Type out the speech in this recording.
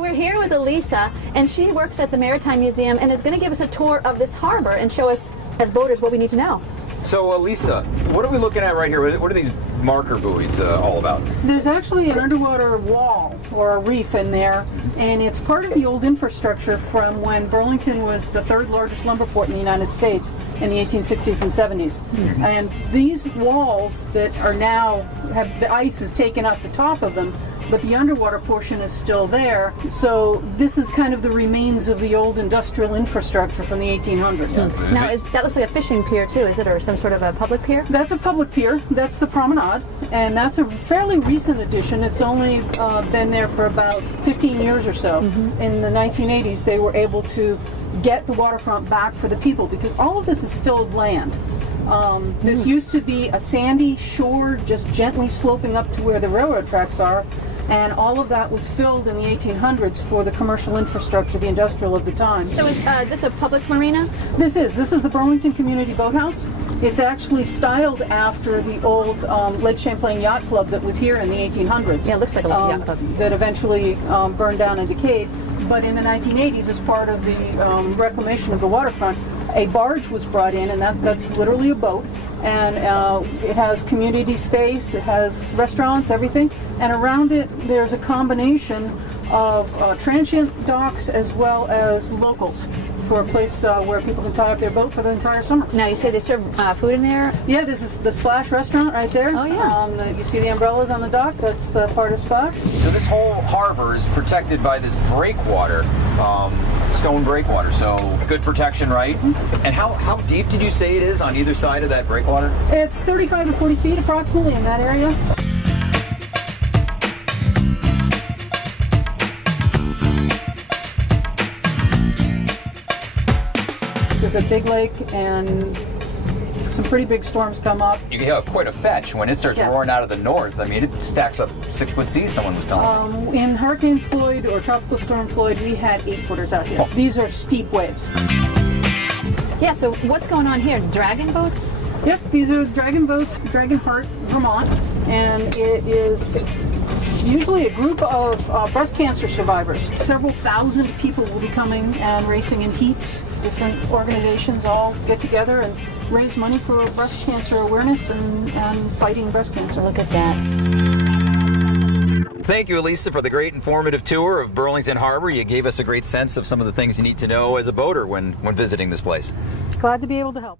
So we're here with Elisa, and she works at the Maritime Museum and is going to give us a tour of this harbor and show us, as boaters, what we need to know. So, Elisa, what are we looking at right here? What are these marker buoys all about? There's actually an underwater wall or a reef in there, and it's part of the old infrastructure from when Burlington was the third largest lumber port in the United States in the 1860s and 70s. Mm-hmm. And these walls that are now, have the ice is taken up the top of them, but the underwater portion is still there. So this is kind of the remains of the old industrial infrastructure from the 1800s. Mm-hmm. Now, that looks like a fishing pier too, is it, or some sort of a public pier? That's a public pier. That's the promenade, and that's a fairly recent addition. It's only been there for about 15 years or so. Mm-hmm. In the 1980s, they were able to get the waterfront back for the people because all of this is filled land. This used to be a sandy shore just gently sloping up to where the railroad tracks are, and all of that was filled in the 1800s for the commercial infrastructure, the industrial of the time. So is this a public marina? This is the Burlington Community Boathouse. It's actually styled after the old Lake Champlain Yacht Club that was here in the 1800s. Yeah, it looks like a yacht club. That eventually burned down and decayed. But in the 1980s, as part of the reclamation of the waterfront, a barge was brought in, and that's literally a boat. And it has community space, it has restaurants, everything. And around it, there's a combination of transient docks as well as locals for a place where people can tie up their boat for the entire summer. Now, you say they serve food in there? Yeah, this is the Splash restaurant right there. Oh, yeah. You see the umbrellas on the dock? That's part of Splash. So this whole harbor is protected by this breakwater, stone breakwater, so good protection, right? Mm-hmm. And how deep did you say it is on either side of that breakwater? It's 35 to 40 feet approximately in that area. This is a big lake, and some pretty big storms come up. You have quite a fetch when it starts roaring out of the north. I mean, it stacks up 6-foot seas, someone was telling me. In Hurricane Floyd or Tropical Storm Floyd, we had 8-footers out here. Oh. These are steep waves. Yeah, so what's going on here? Dragon boats? Yep, these are dragon boats, Dragon Heart, Vermont, and it is usually a group of breast cancer survivors. Several thousand people will be coming and racing in heats. Different organizations all get together and raise money for breast cancer awareness and fighting breast cancer. Look at that. Thank you, Elisa, for the great informative tour of Burlington Harbor. You gave us a great sense of some of the things you need to know as a boater when visiting this place. Glad to be able to help.